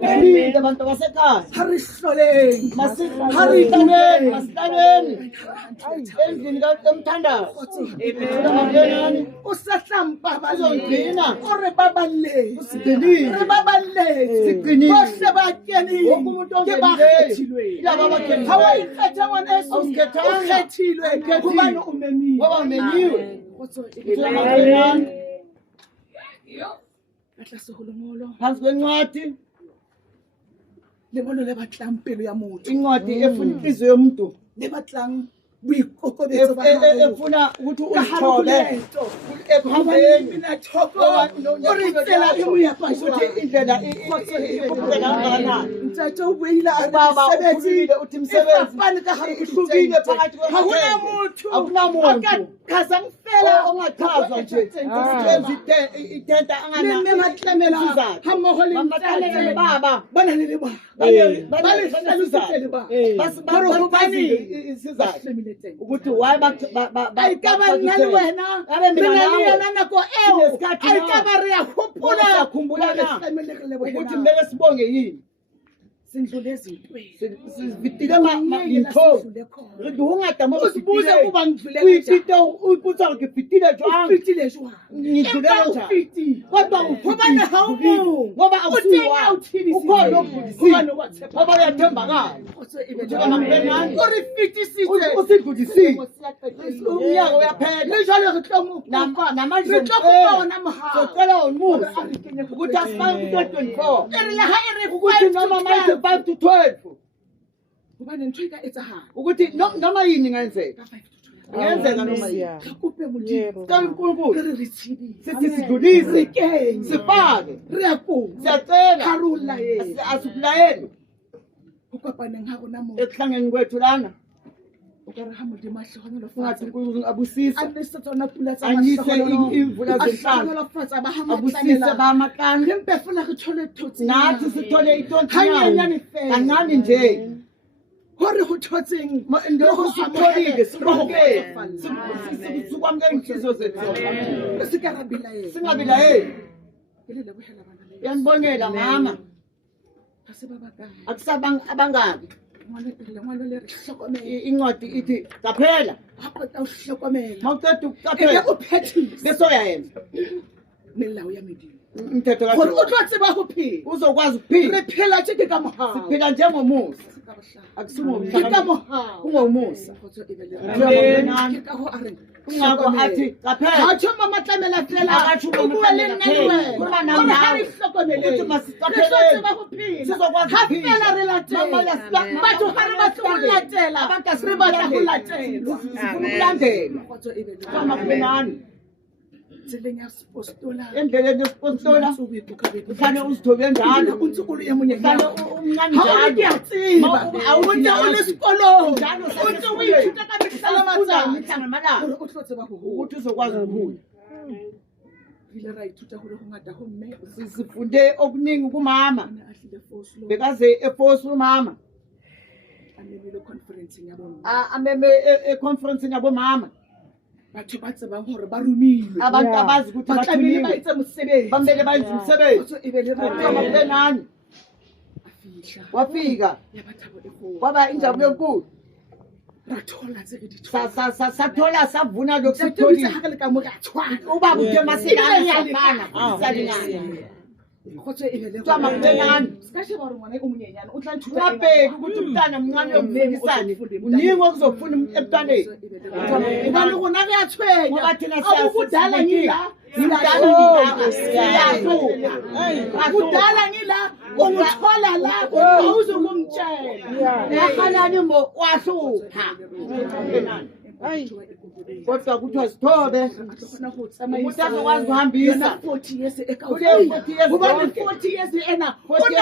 Belinde abantu basekhaya. Harisoleng. Haritaneni, masitaneni. Endlini kaMthandazo. Amen. Usahlampa Uzongcina. ore babale. Usigcinile. Re babale. Sigcinile. Bose batyeni. Wonke umuntu ongekhethilwe. Laba abakhethiweyo. Awayikhetha ngone Yesu. Awukhethanga. Ukhethilwe. Kubani umemiwe. Ngoba umenyiwe. Amen. Atla soholomolo. Phansi kwencwadi. Lebolo le batlang pelo ya motho. Incwadi efuna inhliziyo yomuntu. Le batlang boikokobetso ba hao. Efuna ukuthi uzithobe ekuhambeni. Ukuthi indlela ikhuphuka kangakanani. Mthatha ubuile Ubaba ukhulumile uthi imisebenzi ihlukile phakathi kwamuntu. Akunamuntu Akachaza ngifela ongachazwa nje. Isenzi itenta angana angana baba banalele ba ukuthi why ayikabanali wena benaliyana nako eo ayikabari yakhuphula ukuthi kumele sibonge yini sindlule ezintweni sivitile ngitho ungada uma usibuze kuba ngidlule uyifite uyibuza ngifitile jwang ufitile jwang ngidlule kanjani kodwa ubana hawumu ngoba awusiwa ukhona obudisile ngoba uyathembakala uri fiti sise usidlulisiwe umnyaka uyaphela njalo ngihlomo namanje ngicela ngicela umusa ukuthi asifake ku-2024 ukuthi noma manje 5 to 12 kuba nenthweka etsahala ukuthi noma yini ingenzeka ngenzeka noma yini kuphe muthi kaNkulunkulu sithi sidlulise sifake riyaku siyacela karula yena asikulayeli ukapana ngako namo ekuhlangeni kwethu lana ukare hamude mahlokolo ungathi uNkulunkulu abusisa anesitona pula anyise imvula zenhlalo abusise bamakani ngempefuna kuthole thotsi nathi sithole itonti kancane nje hore ho thotseng ndoko sitholile sikwamukele sikwamukele inhliziyo zethu sikarabila yena singabila yena kelele bohela bana yanibongela mama asebabakala akusabang abangabi ngalo le hlokomela incwadi ithi qaphela haqqa uhlokomela mawuqeda ukuqaphela uphethisa besoyayenza melawo ya medini umthetho hore o tlo tseba ho phela uzokwazi ukuphila re phela tse ke ka mohao siphila njengomusa akusingomhlaba ka mohao kungomusa amen ka ho are kungakho athi qaphela hatsho mama tlamela fela ubuwa le nna le kuba nawe ukuthi masiqaphelele tseba ho phela sizokwazi ha fela re latela batho ha re batho ho latela abantu re batla ho latela ukulandela kama kubenani tseleng ya apostola endleleni yesipostola kufanele uzithobe njalo uNkulunkulu emunye kufanele umncane njalo awuthi awunesikolo uthi uyithuta kabihlala amatsana uhlotse bakho ukuthi uzokwazi ukuphula ile right utha hore ngata ho mme sifunde okuningi kumama bekaze eforce umama amemile conference yabo ameme conference yabo mama batho ba tsebang hore ba rumilwe abantu abazi ukuthi batlamile ba itse mosebenzi bambele bayenza umsebenzi utho ibele koma kubenani wafika yabathabo ekhulu kwaba injabulo enkulu rathola tse ke di sathola savuna lokhu sitholile hakele ka mo ka tshwana ubaba uthe masilana yafana salingana khotse ibele tsama kubenani sikashe ba re ngwana o monyenyana o tla nthuta ungabheki ukuthi umntana mncane yokufundisana uningi okuzofuna emntwaneni ngibani gona ke atshwenya ngoba thina akudala ngila kudala ngila ungithola la awuzongumtshela yahalani mo wahlupha kodwa kuthiwa sithobe umuntu azokwazi ukuhambisa 40 years kubani 40 years ena 40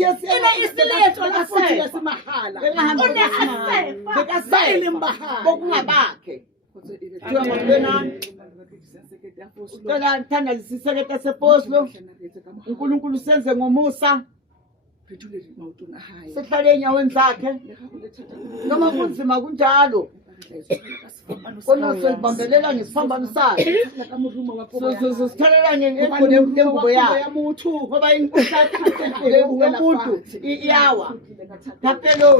years ena isiletho la 40 years mahala una asefa bekasele bokungabakhe kuthiwa makubenani ucela nthanda isisekete sepostlo uNkulunkulu senze ngomusa sihlale enyaweni zakhe noma kunzima kunjalo kona sibambelela ngesifambano sakhe sithalelane nengubo yakhe ngoba inkuhlathi yomuntu iyawa kapelo